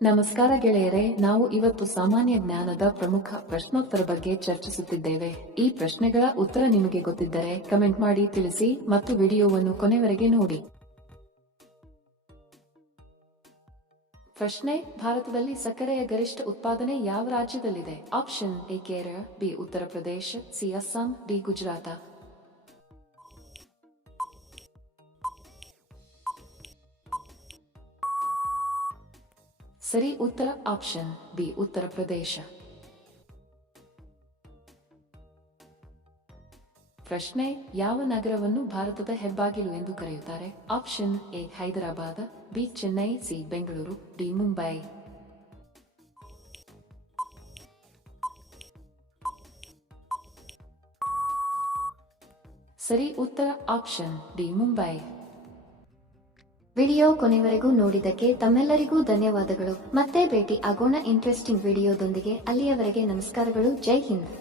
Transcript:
ನಮಸ್ಕಾರ ಗೆಳೆಯರೆ, ನಾವು ಇವತ್ತು ಸಾಮಾನ್ಯ ಜ್ಞಾನದ ಪ್ರಮುಖ ಪ್ರಶ್ನೋತ್ತರ ಬಗ್ಗೆ ಚರ್ಚಿಸುತ್ತಿದ್ದೇವೆ. ಈ ಪ್ರಶ್ನೆಗಳ ಉತ್ತರ ನಿಮಗೆ ಗೊತ್ತಿದ್ದರೆ ಕಮೆಂಟ್ ಮಾಡಿ ತಿಳಿಸಿ ಮತ್ತು ವಿಡಿಯೋವನ್ನು ಕೊನೆವರೆಗೆ ನೋಡಿ. ಪ್ರಶ್ನೆ: ಭಾರತದಲ್ಲಿ ಸಕ್ಕರೆಯ ಗರಿಷ್ಠ ಉತ್ಪಾದನೆ ಯಾವ ರಾಜ್ಯದಲ್ಲಿದೆ? Option A Kerala, B Uttar Pradesh, C Assam, D Gujarat. ಸರಿ ಉತ್ತರ ಆಪ್ಷನ್ ಬಿ ಉತ್ತರ ಪ್ರದೇಶ. ಪ್ರಶ್ನೆ: ಯಾವ ನಗರವನ್ನು ಭಾರತದ ಹೆಬ್ಬಾಗಿಲು ಎಂದು ಕರೆಯುತ್ತಾರೆ? Option A Hyderabad, B Chennai, C Bengaluru, D Mumbai. ಸರಿ ಉತ್ತರ ಆಪ್ಷನ್ ಡಿ ಮುಂಬೈ. ವಿಡಿಯೋ ಕೊನೆವರೆಗೂ ನೋಡಿದ್ದಕ್ಕೆ ತಮ್ಮೆಲ್ಲರಿಗೂ ಧನ್ಯವಾದಗಳು. ಮತ್ತೆ ಭೇಟಿ ಆಗೋಣ ಇಂಟ್ರೆಸ್ಟಿಂಗ್ ವಿಡಿಯೋದೊಂದಿಗೆ. ಅಲ್ಲಿಯವರೆಗೆ ನಮಸ್ಕಾರಗಳು. ಜೈ ಹಿಂದ್.